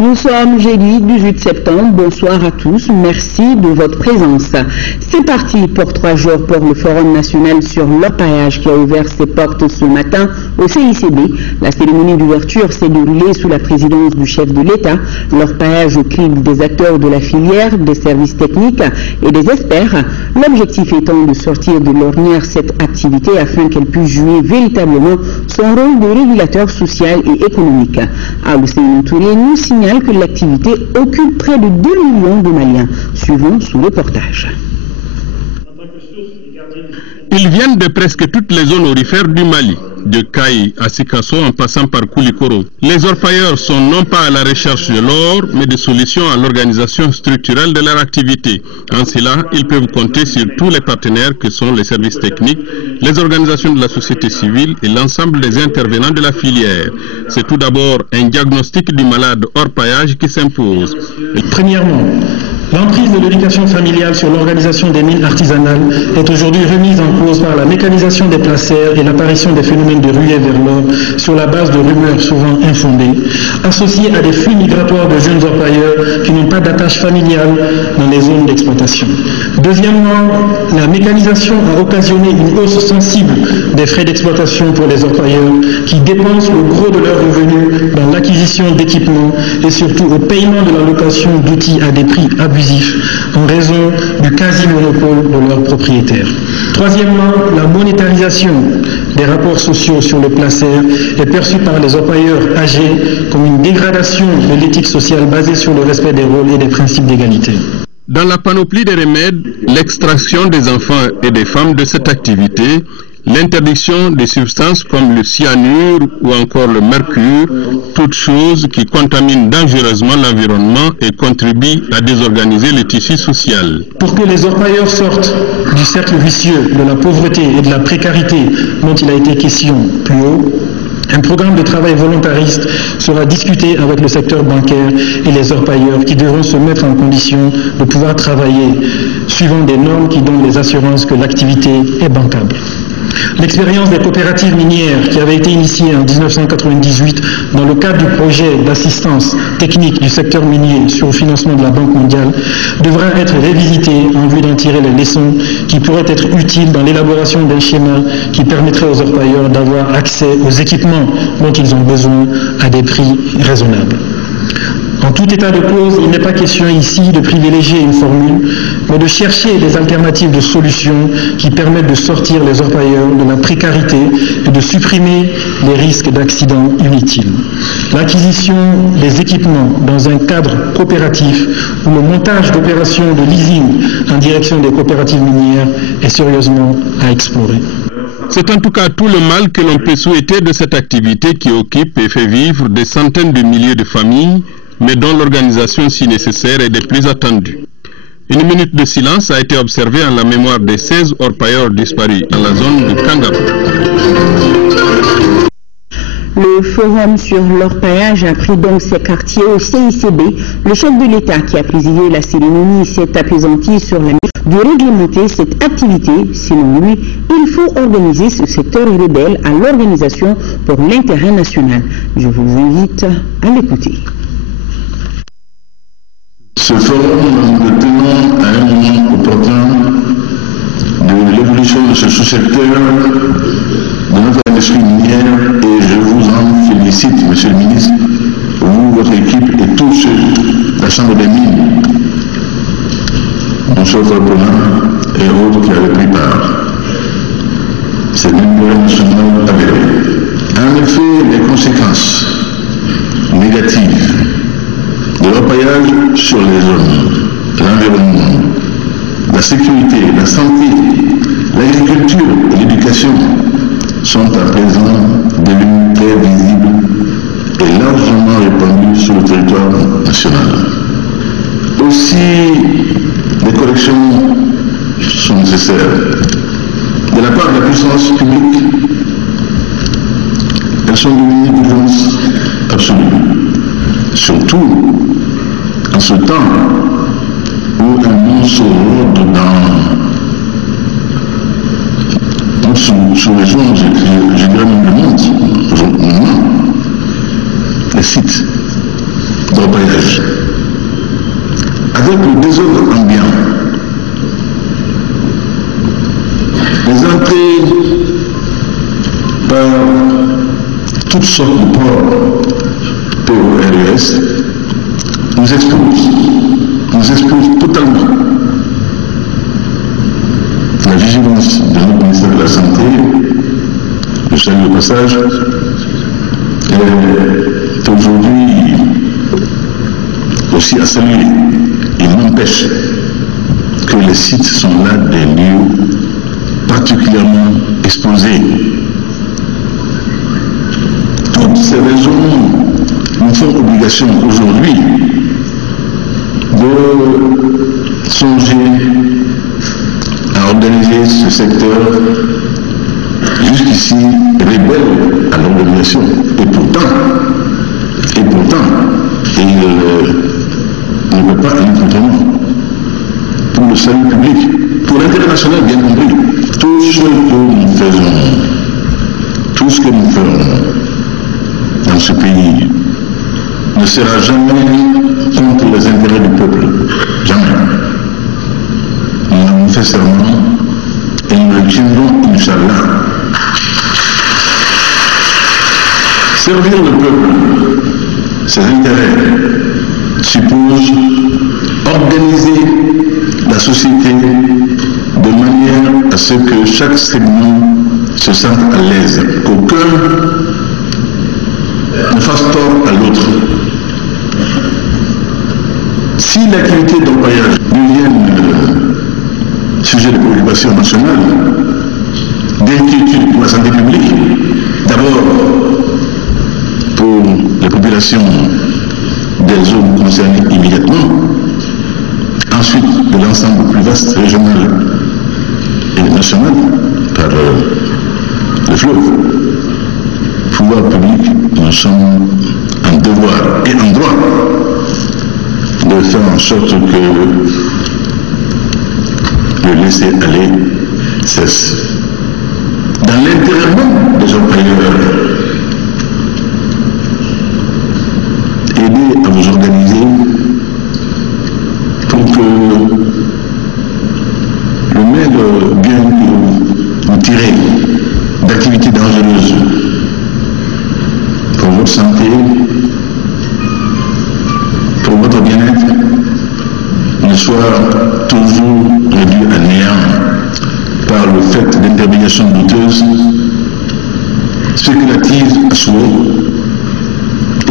Nous sommes jeudi 18 septembre. Bonsoir à tous. Merci de votre présence. C'est parti pour 3 jours pour le Forum national sur l'orpaillage qui a ouvert ses portes ce matin au CICB. La cérémonie d'ouverture s'est déroulée sous la présidence du chef de l'État. L'orpaillage au crible des acteurs de la filière, des services techniques et des experts. L'objectif étant de sortir de l'ornière cette activité afin qu'elle puisse jouer véritablement son rôle de régulateur social et économique. Abousseinou Touré nous signale que l'activité occupe près de 2 millions de Maliens. Suivons ce reportage. Ils viennent de presque toutes les zones aurifères du Mali, de Kaï à Sikasso en passant par Koulikoro. Les orpailleurs sont non pas à la recherche de l'or, mais de solutions à l'organisation structurelle de leur activité. En cela, ils peuvent compter sur tous les partenaires que sont les services techniques, les organisations de la société civile et l'ensemble des intervenants de la filière. C'est tout d'abord un diagnostic du malade orpaillage qui s'impose. Premièrement, l'emprise de l'éducation familiale sur l'organisation des mines artisanales est aujourd'hui remise en cause par la mécanisation des placers et l'apparition des phénomènes de ruée vers l'or sur la base de rumeurs souvent infondées, associées à des flux migratoires de jeunes orpailleurs qui n'ont pas d'attache familiale dans les zones d'exploitation. Deuxièmement, la mécanisation a occasionné une hausse sensible des frais d'exploitation pour les orpailleurs qui dépensent le gros de leurs revenus dans l'acquisition d'équipements et surtout au paiement de la location d'outils à des prix abusifs en raison du quasi-monopole de leurs propriétaires. Troisièmement, la monétarisation des rapports sociaux sur le placer est perçue par les orpailleurs âgés comme une dégradation de l'éthique sociale basée sur le respect des rôles et des principes d'égalité. Dans la panoplie des remèdes, l'extraction des enfants et des femmes de cette activité, l'interdiction des substances comme le cyanure ou encore le mercure, toutes choses qui contaminent dangereusement l'environnement et contribuent à désorganiser le tissu social. Pour que les orpailleurs sortent du cercle vicieux de la pauvreté et de la précarité dont il a été question plus haut, un programme de travail volontariste sera discuté avec le secteur bancaire et les orpailleurs qui devront se mettre en condition de pouvoir travailler suivant des normes qui donnent les assurances que l'activité est bancable. L'expérience des coopératives minières qui avait été initiée en 1998 dans le cadre du projet d'assistance technique du secteur minier sur le financement de la Banque mondiale devra être révisitée en vue d'en tirer les leçons qui pourraient être utiles dans l'élaboration d'un schéma qui permettrait aux orpailleurs d'avoir accès aux équipements dont ils ont besoin à des prix raisonnables. En tout état de cause, il n'est pas question ici de privilégier une formule, mais de chercher des alternatives de solutions qui permettent de sortir les orpailleurs de la précarité et de supprimer les risques d'accidents inutiles. L'acquisition des équipements dans un cadre coopératif ou le montage d'opérations de leasing en direction des coopératives minières est sérieusement à explorer. C'est en tout cas tout le mal que l'on peut souhaiter de cette activité qui occupe et fait vivre des centaines de milliers de familles, mais dont l'organisation si nécessaire est des plus attendues. Une minute de silence a été observée en la mémoire des 16 orpailleurs disparus dans la zone de Kangaba. Le forum sur l'orpaillage a pris donc ses quartiers au CICB. Le chef de l'État qui a présidé la cérémonie s'est appesanti sur la mission de réglementer cette activité. Selon lui, il faut organiser ce secteur rebelle à l'organisation pour l'intérêt national. Je vous invite à l'écouter. Ce forum, nous le tenons à un moment opportun de l'évolution de ce sous-secteur de notre industrie minière et je vous en félicite, Monsieur le ministre, vous, votre équipe et tous ceux de la Chambre des mines, M. Polin et autres qui avaient pris part. C'est l'intérêt national avéré. En effet, les conséquences négatives de l'orpaillage sur les zones, l'environnement, la sécurité, la santé, l'agriculture et l'éducation sont à présent devenues très visibles et largement répandues sur le territoire national. Aussi, des corrections sont nécessaires. De la part de la puissance publique, elles sont devenues d'urgence absolue. Surtout en ce temps où un monstre rôde sur les zones, je dirais même le monde, les sites d'orpaillage. Avec le désordre ambiant, les entrées par toutes sortes de ports PORES nous exposent totalement. La vigilance de notre ministère de la Santé, je salue au passage, est aujourd'hui aussi à saluer. Il n'empêche que les sites sont là des lieux particulièrement exposés. Toutes ces raisons nous font obligation aujourd'hui de songer à organiser ce secteur jusqu'ici rebelle à l'organisation. Et pourtant, il ne peut pas aller autrement. Pour le salut public, pour l'intérêt national bien compris, tout ce que nous ferons dans ce pays ne sera jamais contre les intérêts du peuple. Jamais. Nous avons fait serment et nous le tiendrons, Inch'Allah. Servir le peuple, ses intérêts, suppose organiser la société de manière à ce que chaque segment se sente à l'aise, qu'aucun ne fasse tort à l'autre. Si l'activité d'orpaillage devient sujet de préoccupation nationale, d'inquiétude pour la santé publique, d'abord pour les populations des zones concernées immédiatement, ensuite de l'ensemble plus vaste régional et national par le fleuve. Pouvoir public, nous sommes en devoir et en droit de faire en sorte que le laisser-aller cesse. Dans l'intérêt même des orpailleurs, aider à vous organiser pour que le maigre gain que vous tirez d'activités dangereuses pour votre santé, pour votre bien-être, ne soit toujours réduit à néant par le fait d'intermédiation douteuse, spéculative à souhait,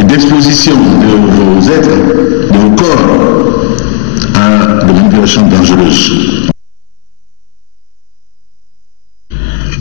et d'exposition de vos êtres, de vos corps, à des manipulations dangereuses.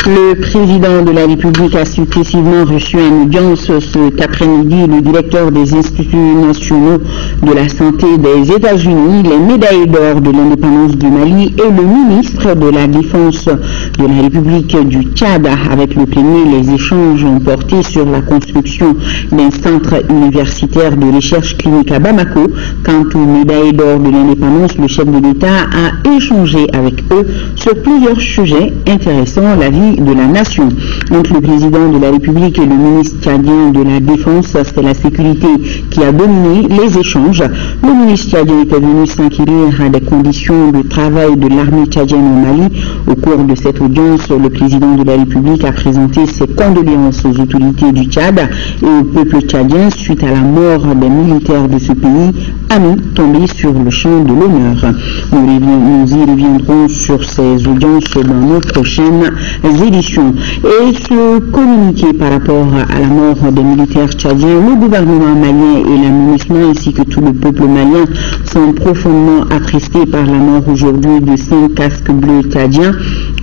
Le président de la République a successivement reçu en audience cet après-midi le directeur des Instituts nationaux de la santé des États-Unis, les médailles d'or de l'indépendance du Mali et le ministre de la Défense de la République du Tchad. Avec le premier, les échanges ont porté sur la construction d'un centre universitaire de recherche clinique à Bamako. Quant aux médailles d'or de l'indépendance, le chef de l'État a échangé avec eux sur plusieurs sujets intéressant la vie de la nation. Entre le président de la République et le ministre tchadien de la Défense, c'est la sécurité qui a dominé les échanges. Le ministre tchadien était venu s'inquiéter à des conditions de travail de l'armée tchadienne au Mali. Au cours de cette audience, le président de la République a présenté ses condoléances aux autorités du Tchad et au peuple tchadien suite à la mort des militaires de ce pays, amis tombés sur le champ de l'honneur. Nous y reviendrons sur ces audiences dans nos prochaines éditions. Et ce communiqué par rapport à la mort des militaires tchadiens, le gouvernement malien et l'aménagement ainsi que tout le peuple malien sont profondément attristés par la mort aujourd'hui de 5 casques bleus tchadiens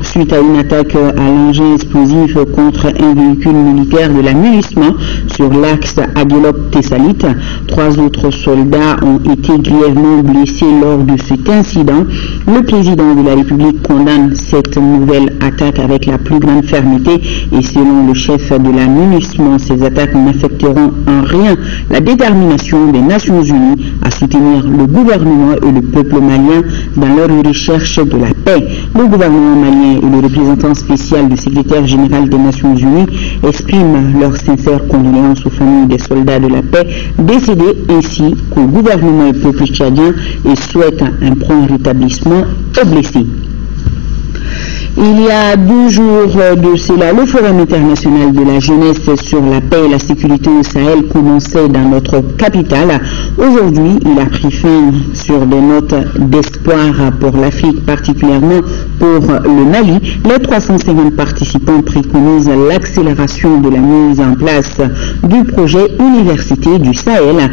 suite à une attaque à l'engin explosif contre un véhicule militaire de l'aménagement sur l'axe Aguelop-Tessalit. 3 autres soldats ont été grièvement blessés lors de cet incident. Le président de la République condamne cette nouvelle attaque avec la plus grande fermeté et selon le chef de l'aménagement, ces attaques n'affecteront en rien la détermination des Nations Unies à soutenir le gouvernement et le peuple malien dans leur recherche de la paix. Le gouvernement malien et le représentant spécial du secrétaire général des Nations Unies expriment leurs sincères condoléances aux familles des soldats de la paix décédés ainsi qu'au gouvernement et peuple tchadien et souhaitent un prompt rétablissement aux blessés. Il y a 2 jours de cela, le Forum international de la jeunesse sur la paix et la sécurité au Sahel commençait dans notre capitale. Aujourd'hui, il a pris fin sur des notes d'espoir pour l'Afrique, particulièrement pour le Mali. Les 350 participants préconisent l'accélération de la mise en place du projet Université du Sahel.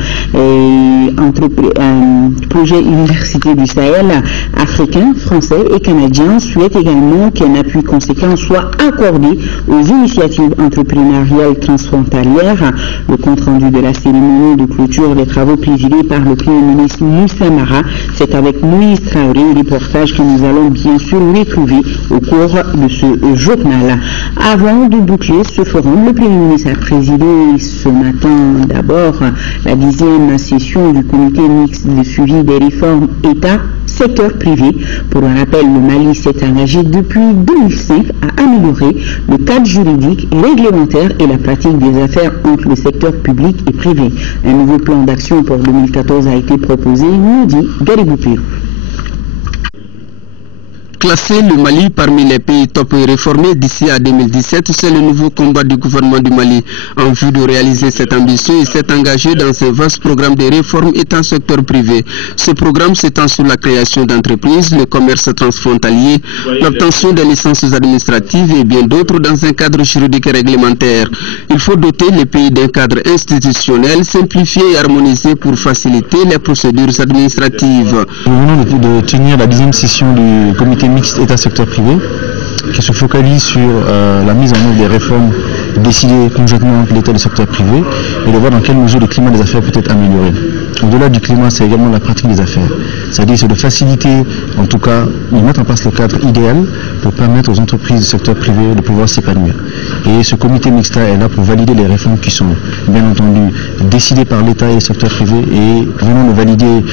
Projet Université du Sahel africain, français et canadien souhaite également qu'un appui conséquent soit accordé aux initiatives entrepreneuriales transfrontalières. Le compte-rendu de la cérémonie de clôture des travaux présidée par le Premier ministre Moussa Mara, c'est avec Moïse Traoré, reportage que nous allons bien sûr retrouver au cours de ce journal. Avant de boucler ce forum, le Premier ministre a présidé ce matin d'abord la 10e session du comité mixte de suivi des réformes État-secteur privé. Pour un rappel, le Mali s'est engagé depuis 2005 à améliorer le cadre juridique et réglementaire et la pratique des affaires entre le secteur public et privé. Un nouveau plan d'action pour 2014 a été proposé, nous dit Gariboupi. Classer le Mali parmi les pays top réformés d'ici à 2017, c'est le nouveau combat du gouvernement du Mali. En vue de réaliser cette ambition, il s'est engagé dans un vaste programme de réforme État-secteur privé. Ce programme s'étend sur la création d'entreprises, le commerce transfrontalier, l'obtention des licences administratives et bien d'autres dans un cadre juridique et réglementaire. Il faut doter les pays d'un cadre institutionnel simplifié et harmonisé pour faciliter les procédures administratives. Nous venons de tenir la 10e session du comité mixte État-secteur privé qui se focalise sur la mise en œuvre des réformes décidées conjointement entre l'État et le secteur privé et de voir dans quelle mesure le climat des affaires peut être amélioré. Au-delà du climat, c'est également la pratique des affaires. C'est-à-dire c'est de faciliter, en tout cas, de mettre en place le cadre idéal pour permettre aux entreprises du secteur privé de pouvoir s'épanouir. Et ce comité mixte est là pour valider les réformes qui sont, bien entendu, décidées par l'État et le secteur privé et venons de valider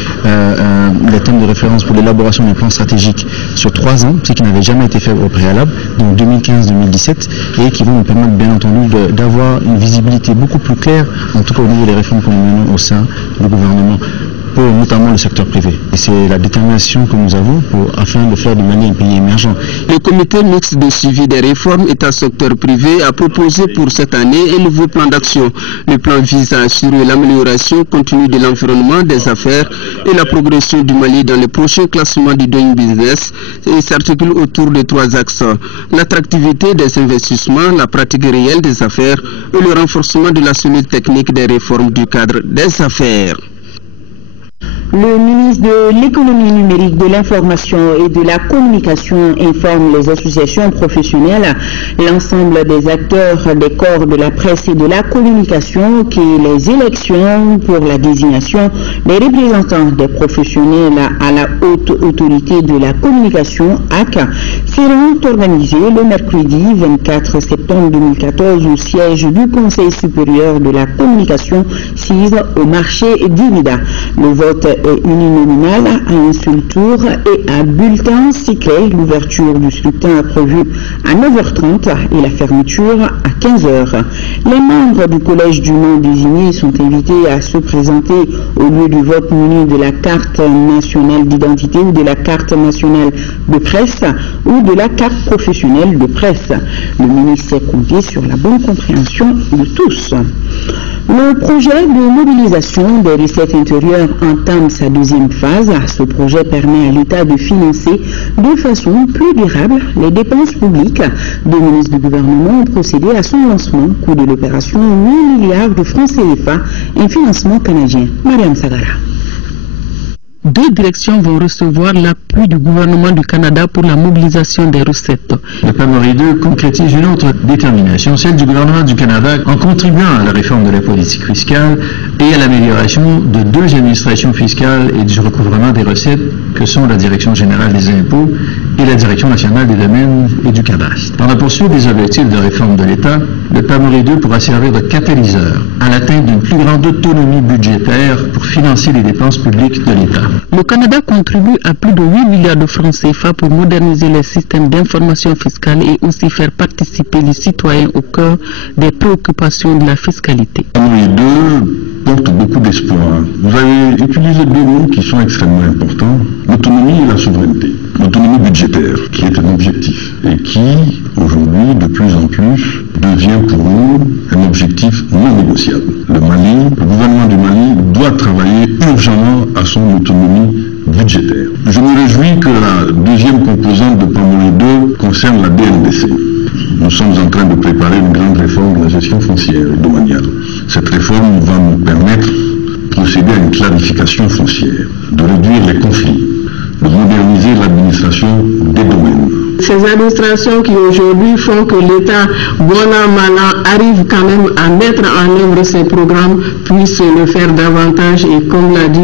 les thèmes de référence pour l'élaboration d'un plan stratégique sur 3 ans, ce qui n'avait jamais été fait au préalable, donc 2015-2017, et qui vont nous permettre, bien entendu, d'avoir une visibilité beaucoup plus claire, en tout cas au niveau des réformes que nous menons au sein du gouvernement, pour notamment le secteur privé. Et c'est la détermination que nous avons afin de faire du Mali un pays émergent. Le comité mixte de suivi des réformes État-secteur privé a proposé pour cette année un nouveau plan d'action. Le plan vise à assurer l'amélioration continue de l'environnement des affaires et la progression du Mali dans les prochains classements du Doing Business et s'articule autour de 3 axes. L'attractivité des investissements, la pratique réelle des affaires et le renforcement de la solide technique des réformes du cadre des affaires. Le ministre de l'économie numérique, de l'information et de la communication informe les associations professionnelles, l'ensemble des acteurs des corps de la presse et de la communication que les élections pour la désignation des représentants des professionnels à la haute autorité de la communication (HAC) seront organisées le mercredi 24 septembre 2014 au siège du Conseil supérieur de la communication SIS au marché d'Ivida. Le vote est uninominal à un seul tour et à bulletin secret. L'ouverture du scrutin est prévue à 9h30 et la fermeture à 15h. Les membres du collège du non désigné sont invités à se présenter au lieu du vote muni de la carte nationale d'identité ou de la carte nationale de presse ou de la carte professionnelle de presse. Le ministère compte sur la bonne compréhension de tous. Le projet de mobilisation des recettes intérieures entame sa 2e phase. Ce projet permet à l'État de financer de façon plus durable les dépenses publiques. 2 ministres du gouvernement ont procédé à son lancement. Coût de l'opération 8 milliards de francs CFA, un financement canadien. Mariam Sagara. 2 directions vont recevoir l'appui du gouvernement du Canada pour la mobilisation des recettes. Le PAMORI 2 concrétise une autre détermination, celle du gouvernement du Canada, en contribuant à la réforme de la politique fiscale et à l'amélioration de 2 administrations fiscales et du recouvrement des recettes que sont la Direction générale des impôts et la Direction nationale des domaines et du cadastre. Dans la poursuite des objectifs de réforme de l'État, le PAMORI 2 pourra servir de catalyseur à l'atteinte d'une plus grande autonomie budgétaire pour financer les dépenses publiques de l'État. Le Canada contribue à plus de 8 milliards de francs CFA pour moderniser les systèmes d'information fiscale et aussi faire participer les citoyens au cœur des préoccupations de la fiscalité. Les deux portent beaucoup d'espoir. Vous avez utilisé deux mots qui sont extrêmement importants, l'autonomie et la souveraineté. L'autonomie budgétaire, qui est un objectif et qui, aujourd'hui, de plus en plus, devient pour nous un objectif non négociable. Le gouvernement du Mali doit travailler urgemment à son autonomie budgétaire. Je me réjouis que la deuxième composante de PAMORI 2 concerne la DNDC. Nous sommes en train de préparer une grande réforme de la gestion foncière et domaniale. Cette réforme va nous permettre de procéder à une clarification foncière, de réduire les conflits, de moderniser l'administration des domaines. Ces administrations qui aujourd'hui font que l'État, bon an, mal an, arrive quand même à mettre en œuvre ces programmes, puissent le faire davantage et comme l'a dit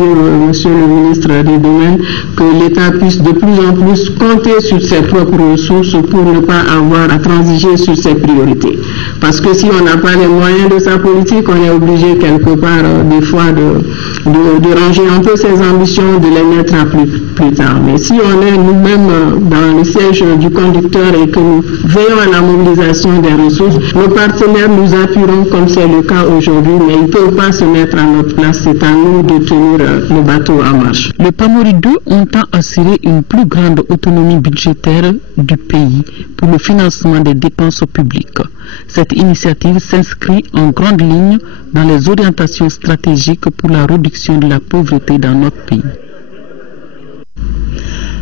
Monsieur le ministre des Domaines, que l'État puisse de plus en plus compter sur ses propres ressources pour ne pas avoir à transiger sur ses priorités. Parce que si on n'a pas les moyens de sa politique, on est obligé quelque part des fois de ranger un peu ses ambitions, de les mettre à plus tard. Mais si on est nous-mêmes dans le siège du conducteur et que nous veillons à la mobilisation des ressources, nos partenaires nous appuieront comme c'est le cas aujourd'hui, mais ils ne peuvent pas se mettre à notre place. C'est à nous de tenir le bateau en marche. Le PAMORI 2 entend assurer une plus grande autonomie budgétaire du pays pour le financement des dépenses publiques. Cette initiative s'inscrit en grande ligne dans les orientations stratégiques pour la réduction de la pauvreté dans notre pays.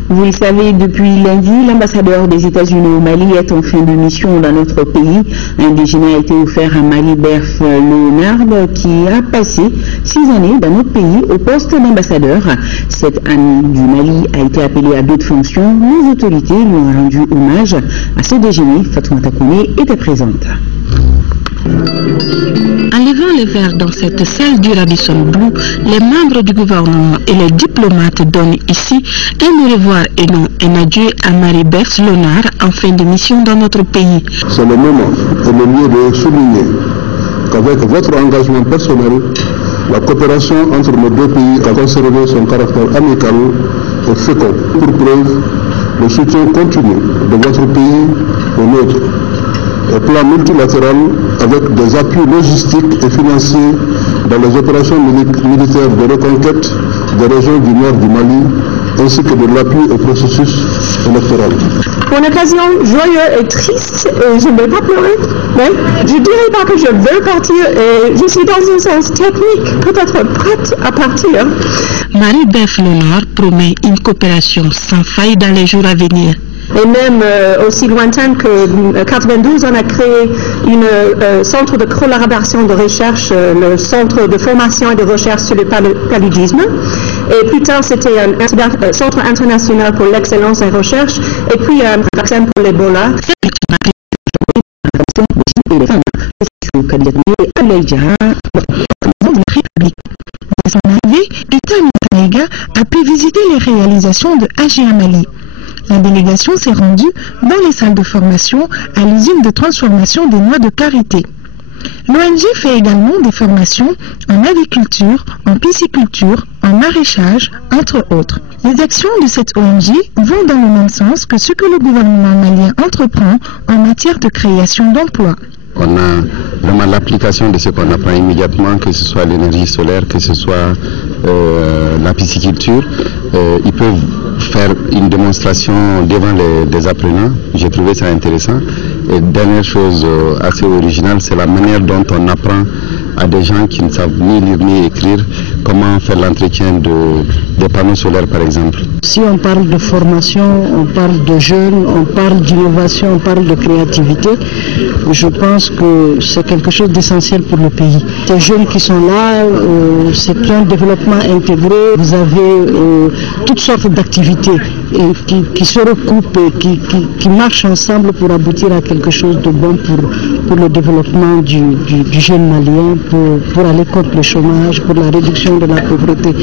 Vous le savez, depuis lundi, l'ambassadeur des États-Unis au Mali est en fin de mission dans notre pays. Un déjeuner a été offert à Marie-Berf Léonard qui a passé 6 années dans notre pays au poste d'ambassadeur. Cette amie du Mali a été appelée à d'autres fonctions. Les autorités lui ont rendu hommage à ce déjeuner. Fatoumata Koné était présente. En levant les verres dans cette salle du Radisson Blu, les membres du gouvernement et les diplomates donnent ici un au revoir et non un adieu à Marie-Berf Léonard en fin de mission dans notre pays. C'est le moment et le lieu de souligner qu'avec votre engagement personnel, la coopération entre nos deux pays a conservé son caractère amical et fécond. Pour preuve, le soutien continu de votre pays au nôtre. Au plan multilatéral, avec des appuis logistiques et financiers dans les opérations militaires de reconquête des régions du nord du Mali, ainsi que de l'appui au processus électoral. Pour une occasion joyeuse et triste, je ne vais pas pleurer, mais je ne dirais pas que je veux partir, et je suis dans un sens technique, peut-être prête à partir. Marie-Berf Léonard promet une coopération sans faille dans les jours à venir. Et même aussi lointaine que 1992, on a créé un centre de collaboration de recherche, le centre de formation et de recherche sur le paludisme. Et plus tard, c'était un centre international pour l'excellence en recherche. Et puis, un vaccin pour l'Ebola. À son arrivée, Ita Mitaïga a pu visiter les réalisations de AGA Mali. La délégation s'est rendue dans les salles de formation à l'usine de transformation des noix de karité. L'ONG fait également des formations en agriculture, en pisciculture, en maraîchage, entre autres. Les actions de cette ONG vont dans le même sens que ce que le gouvernement malien entreprend en matière de création d'emplois. On a vraiment l'application de ce qu'on apprend immédiatement, que ce soit l'énergie solaire, que ce soit la pisciculture. Ils peuvent faire une démonstration devant les apprenants. J'ai trouvé ça intéressant. Et dernière chose assez originale, c'est la manière dont on apprend à des gens qui ne savent ni lire ni écrire comment faire l'entretien des panneaux solaires par exemple. Si on parle de formation, on parle de jeunes, on parle d'innovation, on parle de créativité, je pense que c'est quelque chose d'essentiel pour le pays. Ces jeunes qui sont là, c'est un développement intégré, vous avez toutes sortes d'activités qui se recoupent et qui marchent ensemble pour aboutir à quelque chose de bon pour le développement du jeune malien, pour aller contre le chômage, pour la réduction de la pauvreté.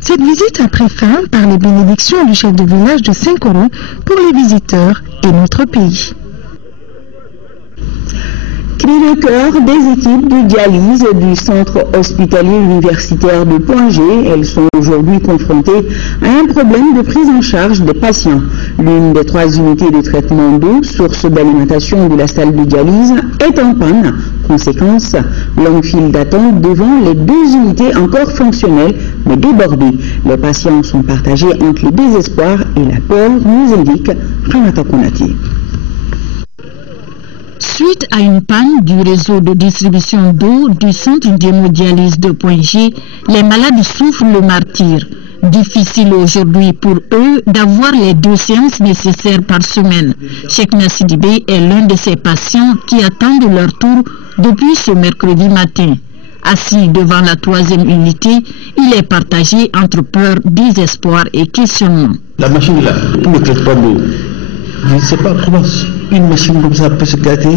Cette visite a pris fin par les bénédictions du chef de village de Saint-Coron pour les visiteurs et notre pays. Cri de cœur des équipes de dialyse du centre hospitalier universitaire de Point G. Elles sont aujourd'hui confrontées à un problème de prise en charge des patients. L'une des 3 unités de traitement d'eau, source d'alimentation de la salle de dialyse, est en panne. Conséquence, longue file d'attente devant les 2 unités encore fonctionnelles mais débordées. Les patients sont partagés entre le désespoir et la peur, nous indique Ramata Konati. Suite à une panne du réseau de distribution d'eau du centre d'hémodialyse de Point G, les malades souffrent le martyre. Difficile aujourd'hui pour eux d'avoir les 2 séances nécessaires par semaine. Cheikh Nassidibé est l'un de ces patients qui attendent leur tour depuis ce mercredi matin. Assis devant la 3e unité, il est partagé entre peur, désespoir et questionnement. La machine là, pour le traitement d'eau, je ne sais pas comment une machine comme ça peut se gâter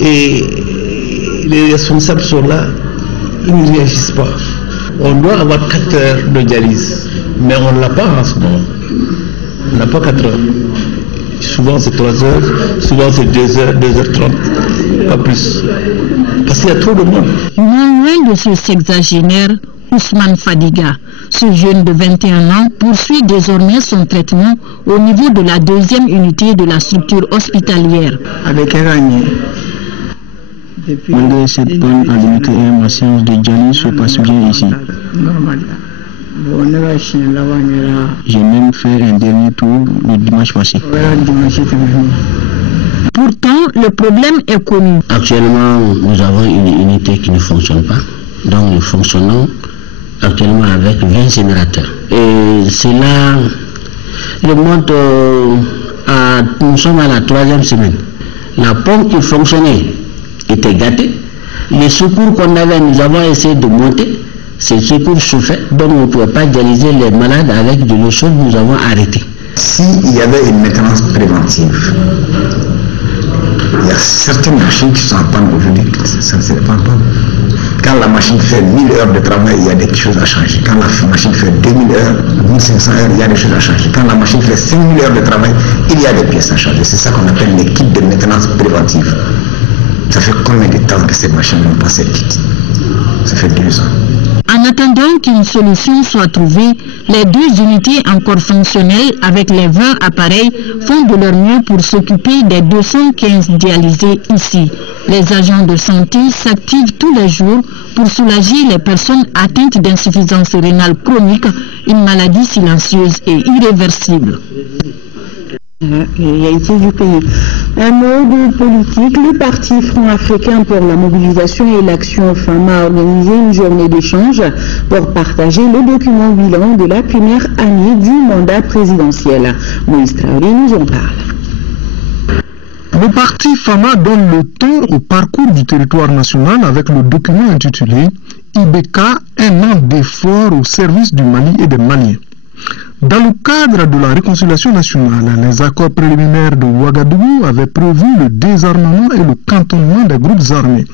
et les responsables sont là, ils ne réagissent pas. On doit avoir 4 heures de dialyse, mais on ne l'a pas en ce moment. On n'a pas 4 heures. Souvent c'est 3 heures, souvent c'est 2 heures, 2h30, pas plus. Parce qu'il y a trop de monde. Non loin de ce sexagénaire, Ousmane Fadiga, ce jeune de 21 ans, poursuit désormais son traitement au niveau de la 2e unité de la structure hospitalière. Avec Eragné, malgré cette panne à limiter ma séance de dialyse se passe bien ici. J'ai même fait un dernier tour le dimanche passé. Pourtant, le problème est connu. Actuellement, nous avons une unité qui ne fonctionne pas. Donc nous fonctionnons actuellement avec 20 générateurs. Et cela remonte nous sommes à la 3e semaine. La pompe qui fonctionnait était gâtée. Les secours qu'on avait, nous avons essayé de monter. Ces secours chauffaient, donc on ne pouvait pas dialyser les malades avec de l'eau chaude, nous avons arrêté. S'il y avait une maintenance préventive, il y a certaines machines qui sont en panne aujourd'hui, ça ne serait pas en panne. Quand la machine fait 1000 heures de travail, il y a des choses à changer. Quand la machine fait 2000 heures, 1500 heures, il y a des choses à changer. Quand la machine fait 5000 heures de travail, il y a des pièces à changer. C'est ça qu'on appelle l'équipe de maintenance préventive. Ça fait combien de temps que ces machines n'ont pas cette kit? Ça fait 2 ans. En attendant qu'une solution soit trouvée, les 2 unités encore fonctionnelles avec les 20 appareils font de leur mieux pour s'occuper des 215 dialysés ici. Les agents de santé s'activent tous les jours pour soulager les personnes atteintes d'insuffisance rénale chronique, une maladie silencieuse et irréversible. Les réalités du pays. Un mot de politique. Le Parti Front Africain pour la mobilisation et l'action FAMA a organisé une journée d'échange pour partager le document bilan de la première année du mandat présidentiel. Moïse Traoré nous en parle. Le parti FAMA donne le ton au parcours du territoire national avec le document intitulé IBK, un an d'efforts au service du Mali et des Maliens. Dans le cadre de la réconciliation nationale, les accords préliminaires de Ouagadougou avaient prévu le désarmement et le cantonnement des groupes armés.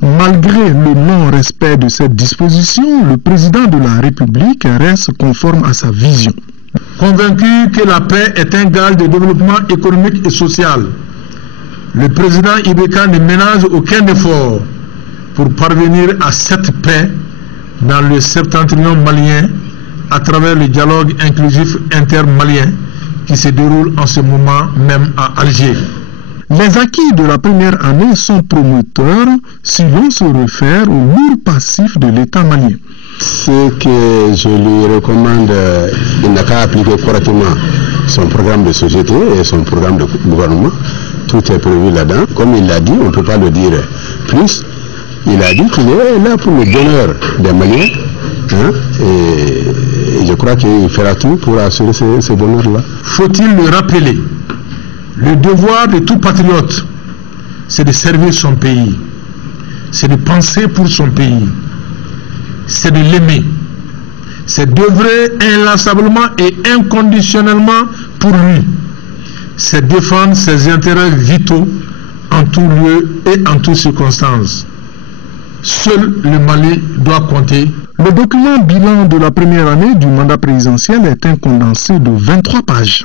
Malgré le non-respect de cette disposition, le président de la République reste conforme à sa vision. Convaincu que la paix est un gage de développement économique et social, le président IBK ne ménage aucun effort pour parvenir à cette paix dans le septentrion malien à travers le dialogue inclusif intermalien qui se déroule en ce moment même à Alger. Les acquis de la première année sont promoteurs si l'on se réfère au lourd passif de l'État malien. Ce que je lui recommande, il n'a qu'à appliquer correctement son programme de société et son programme de gouvernement. Tout est prévu là-dedans. Comme il l'a dit, on ne peut pas le dire plus. Il a dit qu'il est là pour le bonheur des Maliens. Et je crois qu'il fera tout pour assurer ce bonheur-là. Faut-il le rappeler? Le devoir de tout patriote, c'est de servir son pays, c'est de penser pour son pays, c'est de l'aimer, c'est d'œuvrer inlassablement et inconditionnellement pour lui, c'est défendre ses intérêts vitaux en tout lieu et en toutes circonstances. Seul le Mali doit compter. Le document bilan de la première année du mandat présidentiel est un condensé de 23 pages.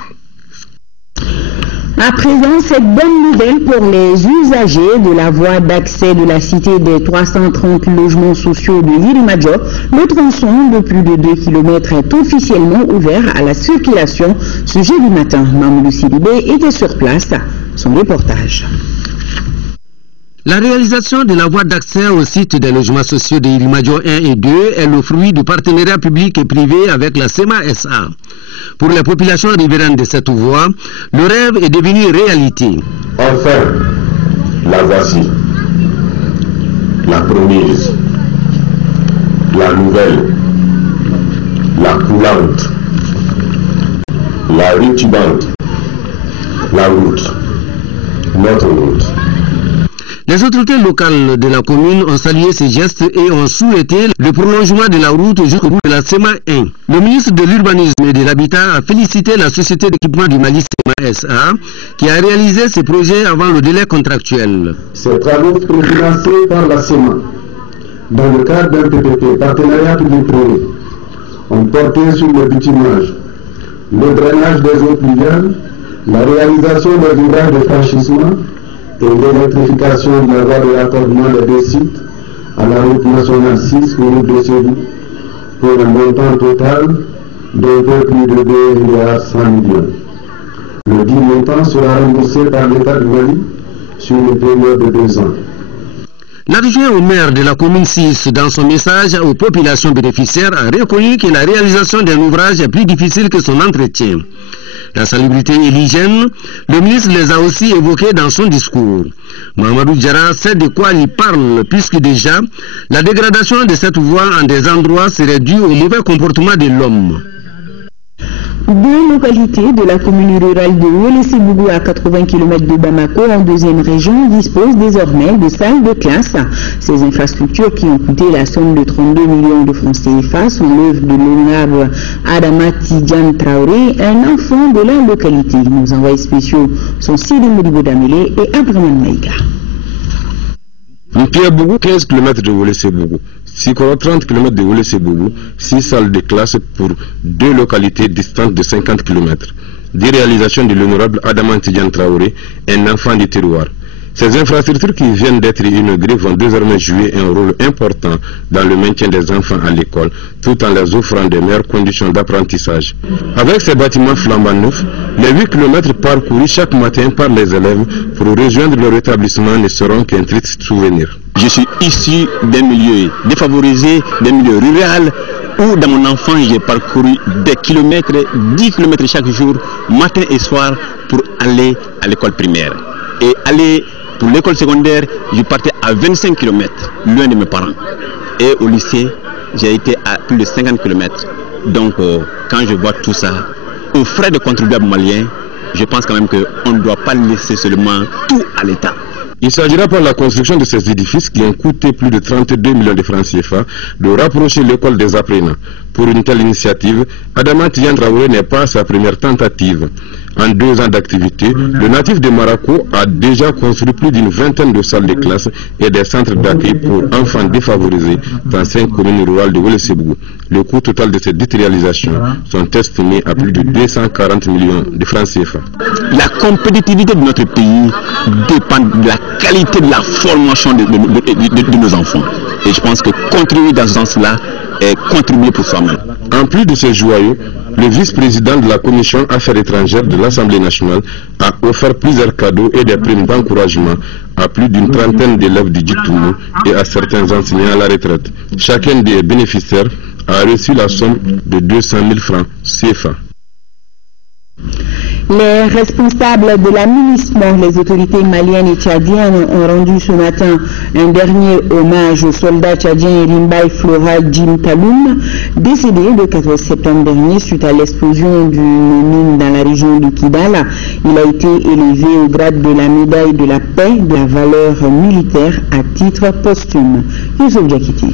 À présent, cette bonne nouvelle pour les usagers de la voie d'accès de la cité des 330 logements sociaux de l'Iri-Major. Le tronçon de plus de 2 km est officiellement ouvert à la circulation ce jeudi matin. Mamoudou Sidibé était sur place. Son reportage. La réalisation de la voie d'accès au site des logements sociaux de Iri-Major 1 et 2 est le fruit du partenariat public et privé avec la SEMA SA. Pour les populations riveraines de cette voie, le rêve est devenu réalité. Enfin, la voici, la promise, la nouvelle, la coulante, la rutubante, la route, notre route. Les autorités locales de la commune ont salué ces gestes et ont souhaité le prolongement de la route jusqu'au bout de la SEMA 1. Le ministre de l'Urbanisme et de l'Habitat a félicité la société d'équipement du Mali SEMA SA qui a réalisé ces projets avant le délai contractuel. Ces travaux préfinancés par la SEMA dans le cadre d'un PPP, partenariat public-privé, ont porté sur le bitumage, le drainage des eaux pluviales, la réalisation des ouvrages de franchissement et l'électrification de la voie de raccordement des deux sites à la route nationale 6 ou route de Ségou pour un montant total d'un peu plus de 2,1 milliards. Le dit montant sera remboursé par l'État du Mali sur une période de 2 ans. L'adjoint au maire de la commune 6, dans son message aux populations bénéficiaires, a reconnu que la réalisation d'un ouvrage est plus difficile que son entretien. La salubrité et l'hygiène, le ministre les a aussi évoqués dans son discours. Mahamadou Diarra sait de quoi il parle, puisque déjà, la dégradation de cette voie en des endroits serait due au mauvais comportement de l'homme. Deux localités de la commune rurale de Ouelé-Sébougou à 80 km de Bamako en deuxième région disposent désormais de salles de classe. Ces infrastructures qui ont coûté la somme de 32 millions de francs CFA sont l'œuvre de l'honorable Adama Tidjan Traoré, un enfant de la localité. Nos envoyés spéciaux sont Sidi Modibo Damele et Abraman Maïga. Mpia-Bougou, 15 km de Ouelé-Sébougou. Sikoro, 30 km de Ouelé-Sébougou. 6 salles de classe pour 2 localités distantes de 50 km. Des réalisations de l'honorable Adama Tidjan Traoré, un enfant du terroir. Ces infrastructures qui viennent d'être inaugurées vont désormais jouer un rôle important dans le maintien des enfants à l'école, tout en leur offrant de meilleures conditions d'apprentissage. Avec ces bâtiments flambant neufs, les 8 km parcourus chaque matin par les élèves pour rejoindre leur établissement ne seront qu'un triste souvenir. Je suis issu d'un milieu défavorisé, d'un milieu rural, où dans mon enfance j'ai parcouru des kilomètres, 10 km chaque jour, matin et soir, pour aller à l'école primaire. Et aller pour l'école secondaire, je partais à 25 km, loin de mes parents. Et au lycée, j'ai été à plus de 50 km. Donc, quand je vois tout ça, aux frais de contribuables maliens, je pense quand même qu'on ne doit pas laisser seulement tout à l'État. Il s'agira par la construction de ces édifices qui ont coûté plus de 32 millions de francs CFA de rapprocher l'école des apprenants. Pour une telle initiative, Adama Tidjan Traoré n'est pas sa première tentative. En 2 ans d'activité, le natif de Marako a déjà construit plus d'une vingtaine de salles de classe et des centres d'accueil pour enfants défavorisés dans 5 communes rurales de Ouelé-Sébougou. Le coût total de ces dites réalisations sont estimés à plus de 240 millions de francs CFA. La compétitivité de notre pays dépend de la qualité de la formation de nos enfants. Et je pense que contribuer dans ce sens-là est contribuer pour soi-même. En plus de ces joyaux, le vice-président de la Commission Affaires étrangères de l'Assemblée nationale a offert plusieurs cadeaux et des primes d'encouragement à plus d'une trentaine d'élèves du Djitoumou et à certains enseignants à la retraite. Chacun des bénéficiaires a reçu la somme de 200 000 francs CFA. Les responsables de l'aménagement, les autorités maliennes et tchadiennes ont rendu ce matin un dernier hommage au soldat tchadien Rimbaï Flora Jim Taloum, décédé le 14 septembre dernier suite à l'explosion d'une mine dans la région de Kidal. Il a été élevé au grade de la médaille de la paix de la valeur militaire à titre posthume. Youssef Diakité.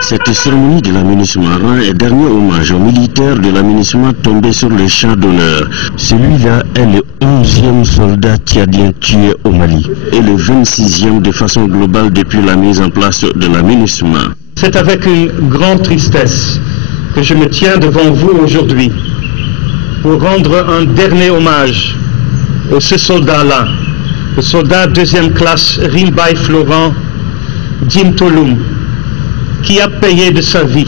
Cette cérémonie de l'aménagement rend un dernier hommage aux militaires de l'aménagement tombés sur le champ d'honneur. Celui-là est le 11e soldat tchadien tué au Mali et le 26e de façon globale depuis la mise en place de l'aménagement. C'est avec une grande tristesse que je me tiens devant vous aujourd'hui pour rendre un dernier hommage à ce soldat-là, le soldat deuxième classe Rimbaï Florent Jim Tolum, qui a payé de sa vie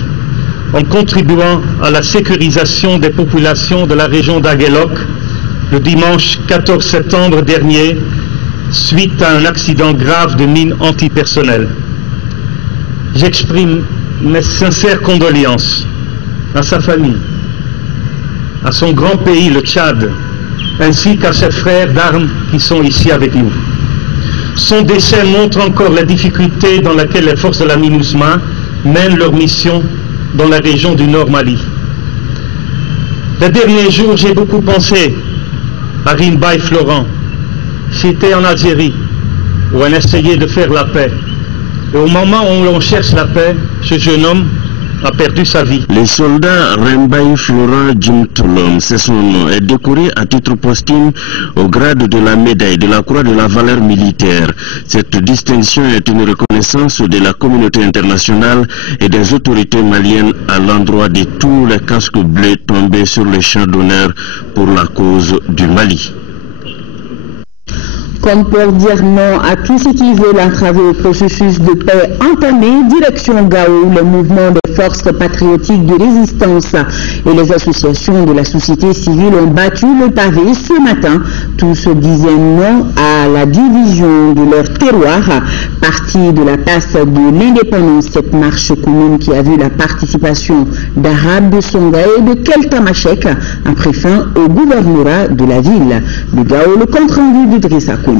en contribuant à la sécurisation des populations de la région d'Aguelok le dimanche 14 septembre dernier suite à un accident grave de mine antipersonnelle. J'exprime mes sincères condoléances à sa famille, à son grand pays, le Tchad, ainsi qu'à ses frères d'armes qui sont ici avec nous. Son décès montre encore la difficulté dans laquelle les forces de la MINUSMA mènent leur mission dans la région du Nord Mali. Les derniers jours, j'ai beaucoup pensé à Rimbaï Florent. J'étais en Algérie, où on essayait de faire la paix. Et au moment où l'on cherche la paix, ce jeune homme a perdu sa vie. Le soldat Rimbaï Florent Jim Tolum, c'est son nom, est décoré à titre posthume au grade de la médaille de la croix de la valeur militaire. Cette distinction est une reconnaissance de la communauté internationale et des autorités maliennes à l'endroit de tous les casques bleus tombés sur le champ d'honneur pour la cause du Mali. Comme pour dire non à tout ce qui veut entraver au processus de paix entamé, direction Gao, le mouvement des forces patriotiques de résistance et les associations de la société civile ont battu le pavé ce matin. Tous disaient non à la division de leur terroir. Partie de la place de l'indépendance, cette marche commune qui a vu la participation d'Arabes, de Songa et de Keltamachek a pris fin au gouvernorat de la ville. De Gao, le compte-rendu d'Idrissa Kone.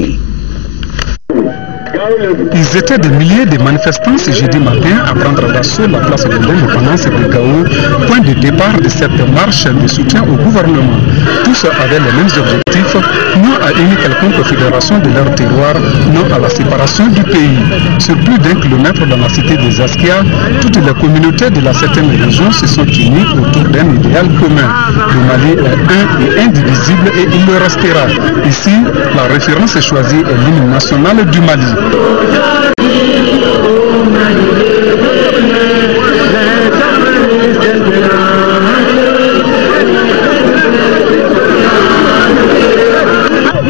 Ils étaient des milliers de manifestants ce jeudi matin à prendre d'assaut la place de l'indépendance de Gao, point de départ de cette marche de soutien au gouvernement. Tous avaient les mêmes objectifs, non à une quelconque fédération de leur terroir, non à la séparation du pays. Sur plus d'1 kilomètre dans la cité des Askia, toutes les communautés de la septième région se sont unies autour d'un idéal commun. Le Mali est un et indivisible et il le restera. Ici, la référence choisie est l'hymne national du Mali.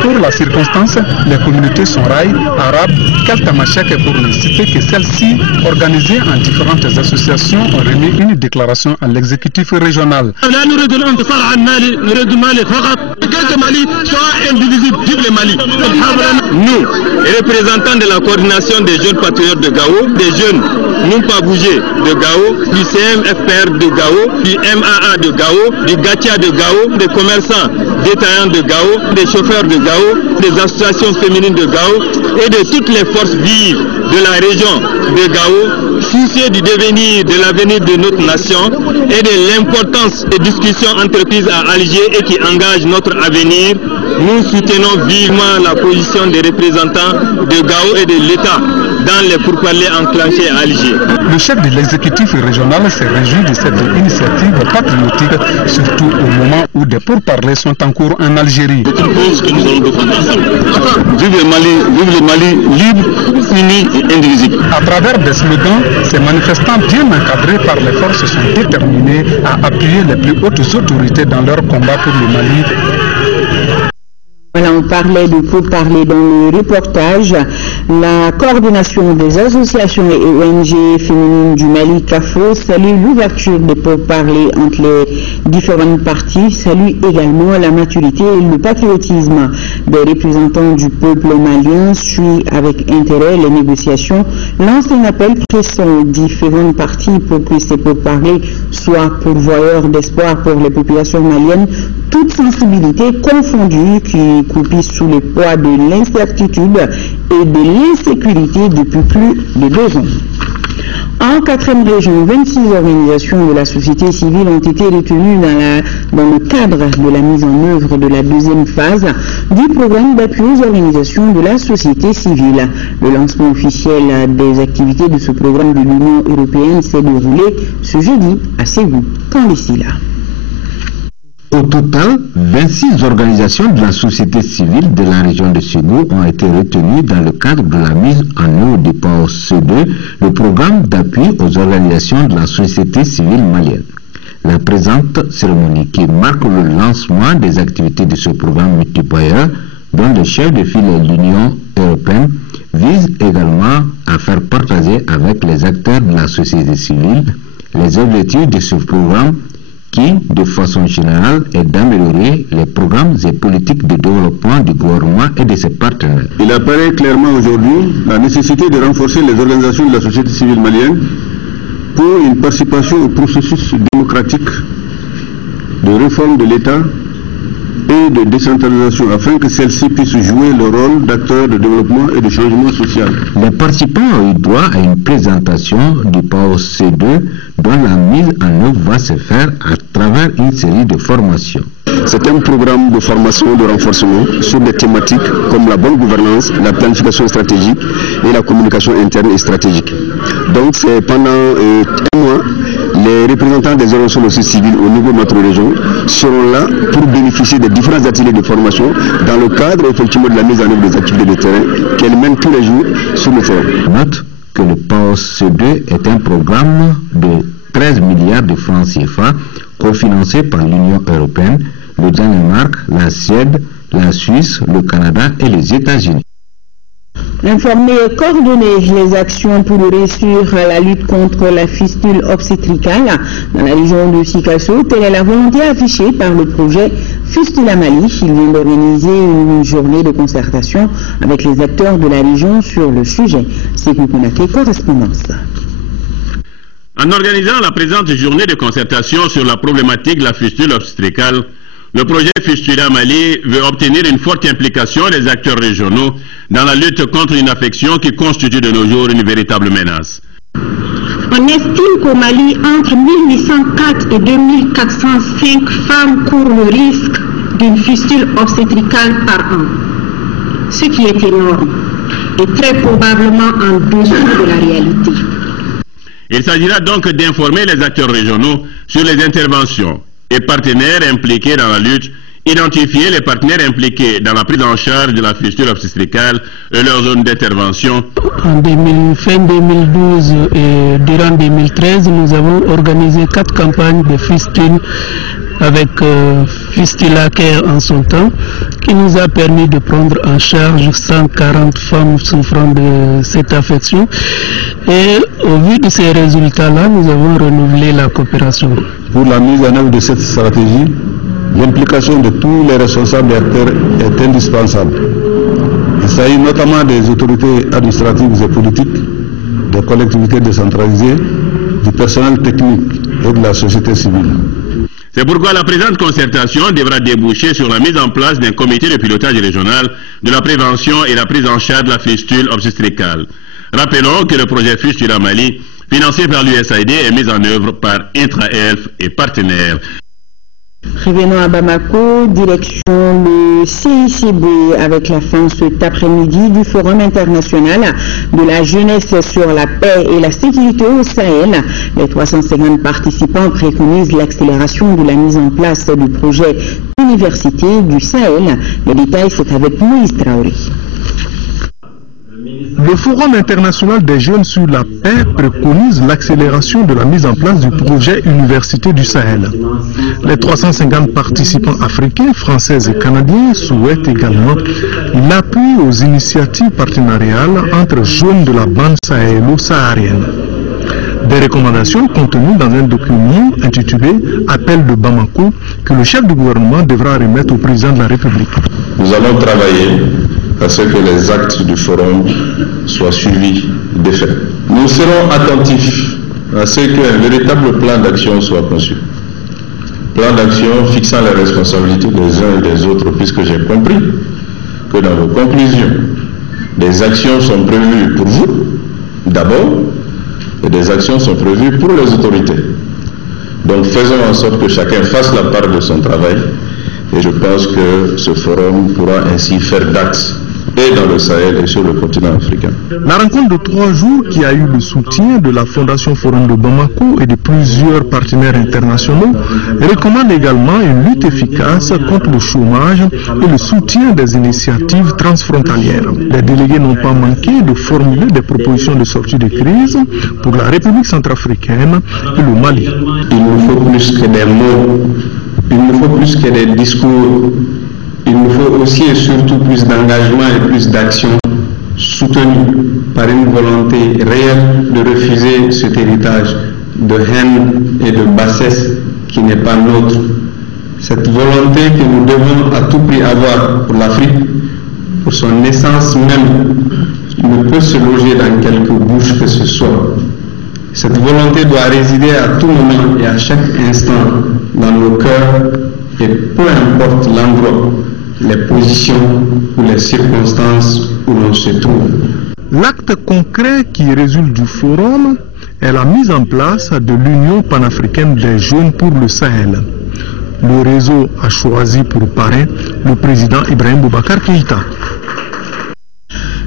Pour la circonstance, les communautés sont Raï, Arabes, Keltamachek et pour ne citer que celles-ci, organisées en différentes associations, ont remis une déclaration à l'exécutif régional. Nous, représentants de la coordination des jeunes patriotes de Gao, des jeunes n'ont pas bougé de Gao, du CMFPR de Gao, du MAA de Gao, du Gatia de Gao, des commerçants détaillants de Gao, des chauffeurs de Gao, des associations féminines de Gao et de toutes les forces vives de la région de Gao, soucieux du devenir de l'avenir de notre nation et de l'importance des discussions entreprises à Alger et qui engagent notre avenir. Nous soutenons vivement la position des représentants de Gao et de l'État dans les pourparlers enclenchés à Alger. Le chef de l'exécutif régional s'est réjoui de cette initiative patriotique, surtout au moment où des pourparlers sont en cours en Algérie. C'est une cause que nous allons défendre ensemble. Vive le Mali libre, uni et indivisible. À travers des slogans, ces manifestants bien encadrés par les forces sont déterminés à appuyer les plus hautes autorités dans leur combat pour le Mali. Voilà, on parlait de pourparlers dans le reportage. La coordination des associations et ONG féminines du Mali, CAFO, salue l'ouverture des pourparlers entre les différentes parties, salue également la maturité et le patriotisme des représentants du peuple malien, suit avec intérêt les négociations, lance un appel pressant aux différentes parties pour que ces pourparlers soient pourvoyeurs d'espoir pour les populations maliennes, toute sensibilité confondue qui croupit sous le poids de l'incertitude et de l'insécurité depuis plus de 2 ans. En 4e région, 26 organisations de la société civile ont été retenues dans le cadre de la mise en œuvre de la 2e phase du programme d'appui aux organisations de la société civile. Le lancement officiel des activités de ce programme de l'Union européenne s'est déroulé ce jeudi à Ségou. Quand ici là. Au total, 26 organisations de la société civile de la région de Ségou ont été retenues dans le cadre de la mise en œuvre du PAOS-C2, le programme d'appui aux organisations de la société civile malienne. La présente cérémonie, qui marque le lancement des activités de ce programme multipayeur, dont le chef de file est l'Union européenne, vise également à faire partager avec les acteurs de la société civile les objectifs de ce programme qui, de façon générale, est d'améliorer les programmes et politiques de développement du gouvernement et de ses partenaires. Il apparaît clairement aujourd'hui la nécessité de renforcer les organisations de la société civile malienne pour une participation au processus démocratique de réforme de l'État et de décentralisation afin que celle-ci puisse jouer le rôle d'acteur de développement et de changement social. Les participants ont eu droit à une présentation du PAOC2 dont la mise en œuvre va se faire à travers une série de formations. C'est un programme de formation de renforcement sur des thématiques comme la bonne gouvernance, la planification stratégique et la communication interne et stratégique. Donc c'est pendant un mois, les représentants des organisations de société civile au niveau de notre région seront là pour bénéficier des différents ateliers de formation dans le cadre effectivement de la mise en œuvre des activités de terrain qu'elles mènent tous les jours sur le terrain. Note que le PAOC2 est un programme de 13 milliards de francs CFA cofinancé par l'Union européenne, le Danemark, la Suède, la Suisse, le Canada et les États-Unis. Informer et coordonner les actions pour réussir la lutte contre la fistule obstétricale dans la région de Sikasso, telle est la volonté affichée par le projet Fistula Mali. Il vient d'organiser une journée de concertation avec les acteurs de la région sur le sujet. C'est Koukounake, correspondance. En organisant la présente journée de concertation sur la problématique de la fistule obstétricale, le projet Fistula Mali veut obtenir une forte implication des acteurs régionaux dans la lutte contre une affection qui constitue de nos jours une véritable menace. On estime qu'au Mali, entre 1804 et 2405 femmes courent le risque d'une fistule obstétricale par an, ce qui est énorme et très probablement en dessous de la réalité. Il s'agira donc d'informer les acteurs régionaux sur les interventions et partenaires impliqués dans la lutte, identifier les partenaires impliqués dans la prise en charge de la fistule obstétricale et leur zone d'intervention. En fin 2012 et durant 2013, nous avons organisé 4 campagnes de fistule avec Fistula Care en son temps, qui nous a permis de prendre en charge 140 femmes souffrant de cette affection. Et au vu de ces résultats-là, nous avons renouvelé la coopération. Pour la mise en œuvre de cette stratégie, l'implication de tous les responsables et acteurs est indispensable. Il s'agit notamment des autorités administratives et politiques, des collectivités décentralisées, du personnel technique et de la société civile. C'est pourquoi la présente concertation devra déboucher sur la mise en place d'un comité de pilotage régional de la prévention et la prise en charge de la fistule obstétricale. Rappelons que le projet Fistula Mali, financé par l'USAID, est mis en œuvre par Intra-Health et partenaires. Revenons à Bamako, direction le CICB avec la fin cet après-midi du Forum international de la jeunesse sur la paix et la sécurité au Sahel. Les 350 participants préconisent l'accélération de la mise en place du projet Université du Sahel. Les détails, c'est avec Moïse Traoré. Le Forum international des jeunes sur la paix préconise l'accélération de la mise en place du projet Université du Sahel. Les 350 participants africains, français et canadiens souhaitent également l'appui aux initiatives partenariales entre jeunes de la bande sahélo-saharienne. Des recommandations contenues dans un document intitulé « Appel de Bamako » que le chef du gouvernement devra remettre au président de la République. Nous allons travailler à ce que les actes du forum soient suivis d'effet. Nous serons attentifs à ce qu'un véritable plan d'action soit conçu. Plan d'action fixant les responsabilités des uns et des autres, puisque j'ai compris que dans vos conclusions, des actions sont prévues pour vous, d'abord, et des actions sont prévues pour les autorités. Donc faisons en sorte que chacun fasse la part de son travail, et je pense que ce forum pourra ainsi faire date et dans le Sahel et sur le continent africain. La rencontre de 3 jours qui a eu le soutien de la Fondation Forum de Bamako et de plusieurs partenaires internationaux recommande également une lutte efficace contre le chômage et le soutien des initiatives transfrontalières. Les délégués n'ont pas manqué de formuler des propositions de sortie de crise pour la République centrafricaine et le Mali. Il nous faut plus que des mots, il nous faut plus que des discours. Il nous faut aussi et surtout plus d'engagement et plus d'action soutenue par une volonté réelle de refuser cet héritage de haine et de bassesse qui n'est pas nôtre. Cette volonté que nous devons à tout prix avoir pour l'Afrique, pour son essence même, ne peut se loger dans quelque bouche que ce soit. Cette volonté doit résider à tout moment et à chaque instant dans nos cœurs et peu importe l'endroit, les positions ou les circonstances où l'on se trouve. L'acte concret qui résulte du forum est la mise en place de l'Union panafricaine des jeunes pour le Sahel. Le réseau a choisi pour parrain le président Ibrahim Boubacar Keïta.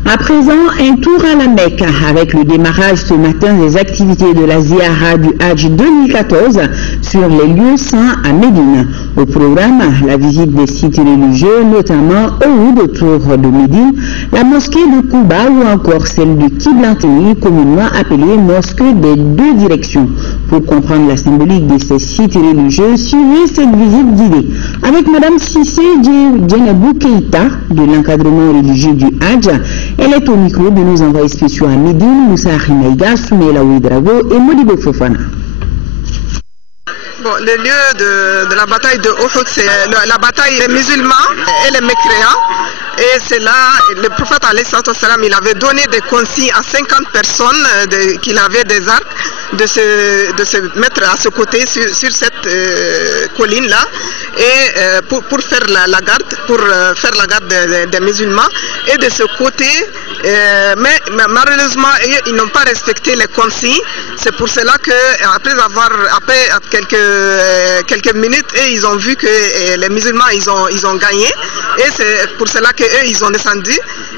À présent, un tour à la Mecque avec le démarrage ce matin des activités de la Ziyara du Hajj 2014 sur les lieux saints à Médine. Au programme, la visite des sites religieux, notamment Ouhoud autour de Médine, la mosquée de Kouba ou encore celle de Kiblanteni, communément appelée mosquée des 2 directions. Pour comprendre la symbolique de ces sites religieux, suivez cette visite guidée avec Madame Sissé Djenabou Keïta de l'encadrement religieux du Hajj. Elle est au micro de nos envoyés spéciaux à Médine, Moussa Rimaïga, Soumeila Ouidrago et Modibo Fofana. Bon, le lieu de la bataille de Uhud, c'est la bataille des musulmans et les mécréants. Et c'est là, le prophète il avait donné des consignes à 50 personnes qu'il avait des arcs de se mettre à ce côté sur cette colline-là et pour faire la garde, faire la garde des musulmans. Et de ce côté, mais malheureusement, ils n'ont pas respecté les consignes. C'est pour cela que après quelques minutes, et ils ont vu que les musulmans ils ont gagné. Et c'est pour cela qu'eux ils ont descendu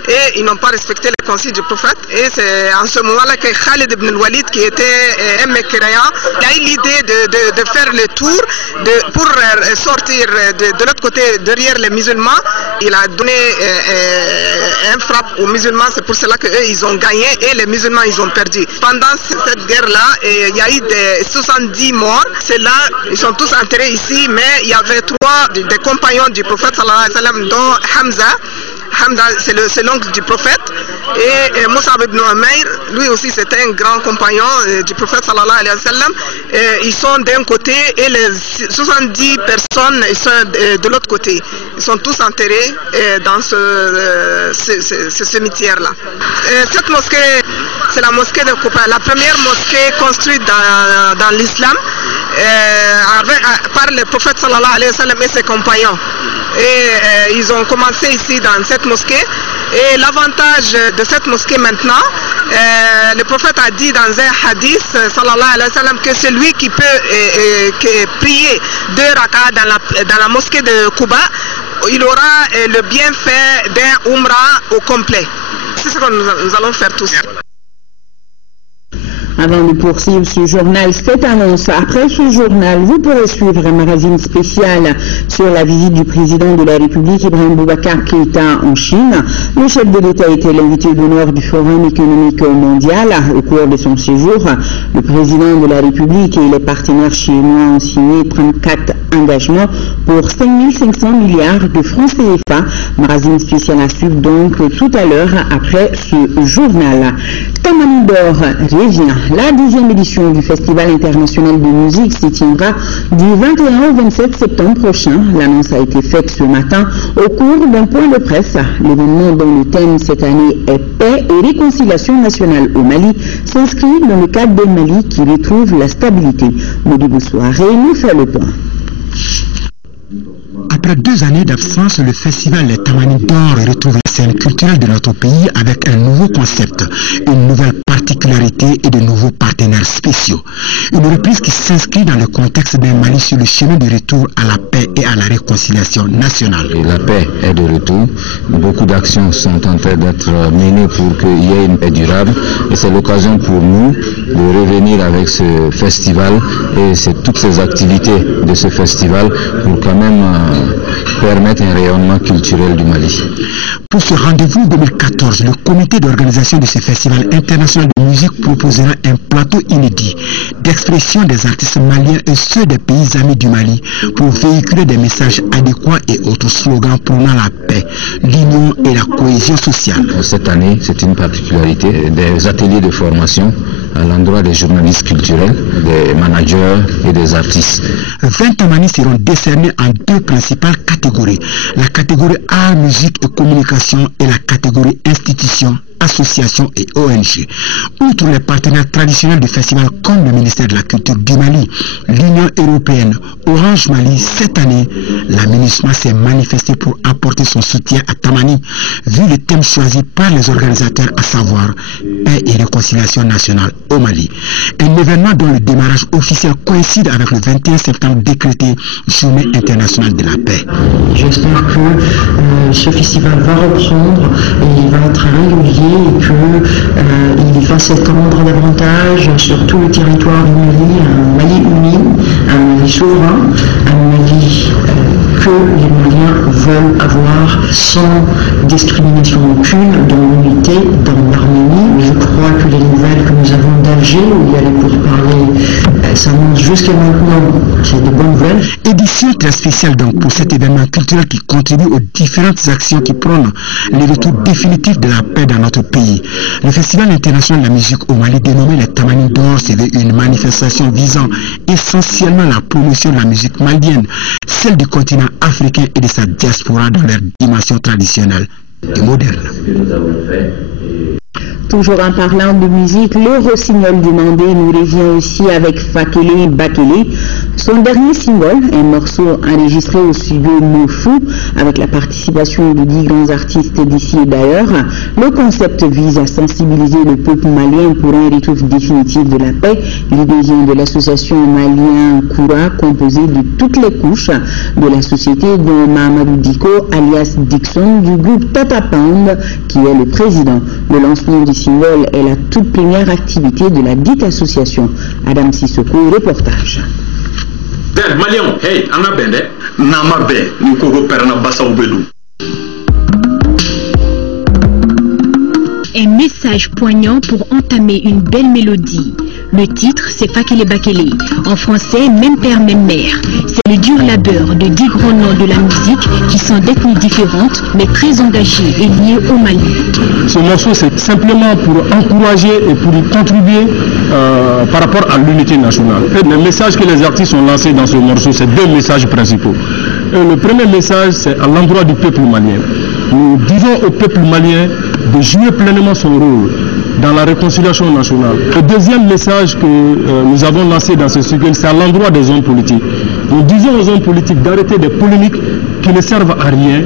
et ils n'ont pas respecté les consignes du prophète. Et c'est en ce moment-là que Khalid ibn al-Walid, qui était un mécréant, a eu l'idée de faire le tour pour sortir de l'autre côté derrière les musulmans. Il a donné un frappe aux musulmans. C'est pour cela qu'eux ils ont gagné et les musulmans ils ont perdu. Pendant cette guerre-là, il y a eu des 70 morts. C'est là, ils sont tous enterrés ici, mais il y avait 3 des compagnons du prophète sallallahu alayhi wa sallam, dont Hamza. Hamza, c'est l'oncle du prophète. Et Moussa ibn Umayr, lui aussi c'était un grand compagnon du prophète sallallahu alayhi wa sallam. Ils sont d'un côté et les 70 personnes ils sont de l'autre côté. Ils sont tous enterrés dans ce cimetière-là. Cette mosquée, c'est la mosquée de Kouba, la première mosquée construite dans l'islam par le prophète sallallahu alayhi wa sallam et ses compagnons. Et ils ont commencé ici dans cette mosquée. Et l'avantage de cette mosquée maintenant, le prophète a dit dans un hadith sallallahu alayhi wa sallam que celui qui peut prier 2 rakas dans la mosquée de Kouba, il aura le bienfait d'un umrah au complet. C'est ce que nous allons faire tous. Avant de poursuivre ce journal, cette annonce. Après ce journal, vous pourrez suivre un magazine spécial sur la visite du président de la République, Ibrahim Boubacar Keïta, en Chine. Le chef de l'État était l'invité d'honneur du Forum économique mondial au cours de son séjour. Le président de la République et les partenaires chinois ont signé 34 engagements pour 5 500 milliards de francs CFA. Magazine spécial à suivre donc tout à l'heure après ce journal. Tamani d'Or revient. La 10e édition du Festival international de musique s'y tiendra du 21 au 27 septembre prochain. L'annonce a été faite ce matin au cours d'un point de presse. L'événement dont le thème cette année est paix et réconciliation nationale au Mali s'inscrit dans le cadre d'un Mali qui retrouve la stabilité. Modibo Soirée nous fait le point. À Après 2 années d'absence, le festival Les Tamani d'Or retrouve la scène culturelle de notre pays avec un nouveau concept, une nouvelle particularité et de nouveaux partenaires spéciaux. Une reprise qui s'inscrit dans le contexte d'un Mali sur le chemin du retour à la paix et à la réconciliation nationale. Et la paix est de retour. Beaucoup d'actions sont en train d'être menées pour qu'il y ait une paix durable. Et c'est l'occasion pour nous de revenir avec ce festival et toutes ces activités de ce festival pour quand même permettre un rayonnement culturel du Mali. Pour ce rendez-vous 2014, le comité d'organisation de ce festival international de musique proposera un plateau inédit d'expression des artistes maliens et ceux des pays amis du Mali pour véhiculer des messages adéquats et autres slogans prônant la paix, l'union et la cohésion sociale. Cette année, c'est une particularité des ateliers de formation à l'endroit des journalistes culturels, des managers et des artistes. 20 Tamani seront décernés en 2 principales catégories, la catégorie art, musique et communication et la catégorie institutions, associations et ONG. Outre les partenaires traditionnels du festival comme le ministère de la Culture du Mali, l'Union européenne, Orange Mali, cette année, la MINUSMA s'est manifestée pour apporter son soutien à Tamani, vu le thème choisi par les organisateurs, à savoir paix et réconciliation nationale au Mali. Un événement dont le démarrage officiel coïncide avec le 21 septembre décrété Journée internationale de la paix. J'espère que ce festival va reprendre et il va être régulier et qu'il va s'étendre davantage sur tout le territoire du Mali, un Mali uni, un Mali souverain, un Mali que les Maliens veulent avoir sans discrimination aucune, dans l'unité, dans l'harmonie. Je crois que les nouvelles que nous avons d'Alger, où il y a les pourparlers, s'annoncent jusqu'à maintenant. C'est de bonnes nouvelles. Édition très spéciale donc pour cet événement culturel qui contribue aux différentes actions qui prônent le retour définitif de la paix dans notre pays. Le Festival international de la musique au Mali, dénommé les Tamani d'Or, c'est une manifestation visant essentiellement la promotion de la musique malienne, celle du continent africain et de sa diaspora dans leur dimension traditionnelle et moderne. Toujours en parlant de musique, le rossignol du Mandé nous revient aussi avec Fakele Bakele. Son dernier single, un morceau enregistré au studio Mofou avec la participation de 10 grands artistes d'ici et d'ailleurs. Le concept vise à sensibiliser le peuple malien pour un retour définitif de la paix. L'idée vient de l'association malien Koura, composée de toutes les couches de la société, dont Mahamadou Diko, alias Dixon, du groupe Tata Pound, qui est le président. Le lancement du single est la toute première activité de la dite association. Adam Sissoko, reportage. Malion, hey, ana bende, nama be, ni ko perna basa obedu. Un message poignant pour entamer une belle mélodie. Le titre, c'est Fakele Bakele. En français, même père, même mère. C'est le dur labeur de 10 grands noms de la musique qui sont d'ethnies différentes, mais très engagés et liés au Mali. Ce morceau, c'est simplement pour encourager et pour y contribuer par rapport à l'unité nationale. Et le message que les artistes ont lancé dans ce morceau, c'est 2 messages principaux. Et le premier message, c'est à l'endroit du peuple malien. Nous disons au peuple malien de jouer pleinement son rôle dans la réconciliation nationale. Le deuxième message que nous avons lancé dans ce cycle, c'est à l'endroit des hommes politiques. Nous disons aux hommes politiques d'arrêter des polémiques qui ne servent à rien,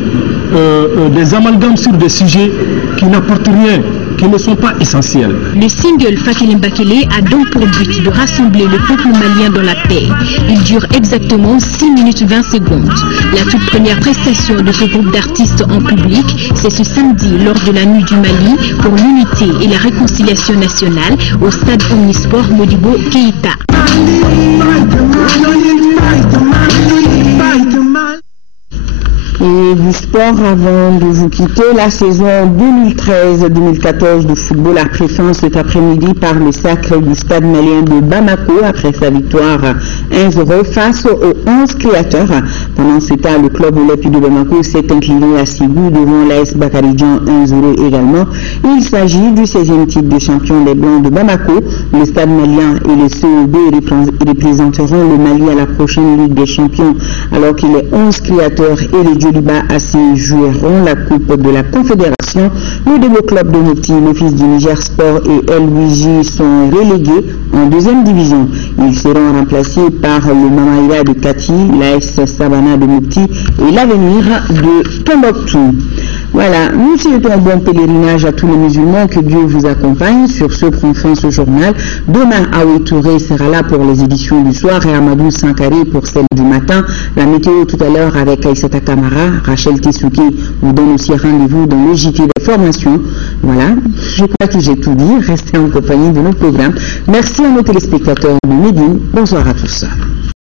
des amalgames sur des sujets qui n'apportent rien, qui ne sont pas essentiels. Le single Fakele Bakele a donc pour but de rassembler le peuple malien dans la paix. Il dure exactement 6 minutes 20 secondes. La toute première prestation de ce groupe d'artistes en public, c'est ce samedi lors de la Nuit du Mali pour l'unité et la réconciliation nationale au stade Omnisport Modibo Keïta. Et du sport, avant de vous quitter, la saison 2013-2014 de football a pris fin cet après-midi par le sacre du stade malien de Bamako après sa victoire 1-0 face aux 11 créateurs. Pendant ce temps, le club olympique de Bamako s'est incliné à Ségou devant l'AS Bakaridjan 1-0 également. Il s'agit du 16e titre de champion des Blancs de Bamako. Le stade malien et les COB représenteront le Mali à la prochaine Ligue des Champions, alors que les 11 créateurs et les Joliba AC joueront la Coupe de la Confédération. Le Debo Club de Mopti, l'Office du Niger Sport et LWJ sont relégués en deuxième division. Ils seront remplacés par le Mamaïra de Kati, l'AS Savana de Mopti et l'Avenir de Tombouctou. Voilà, nous souhaitons un bon pèlerinage à tous les musulmans, que Dieu vous accompagne. Sur ce, prend fin ce journal. Demain, Aoui Touré sera là pour les éditions du soir et Amadou Sankari pour celles du matin. La météo tout à l'heure avec Aïssata Kamara. Rachel Tessouki vous donne aussi rendez-vous dans le JT de formation. Voilà, je crois que j'ai tout dit. Restez en compagnie de nos programmes. Merci à nos téléspectateurs de Médine. Bonsoir à tous.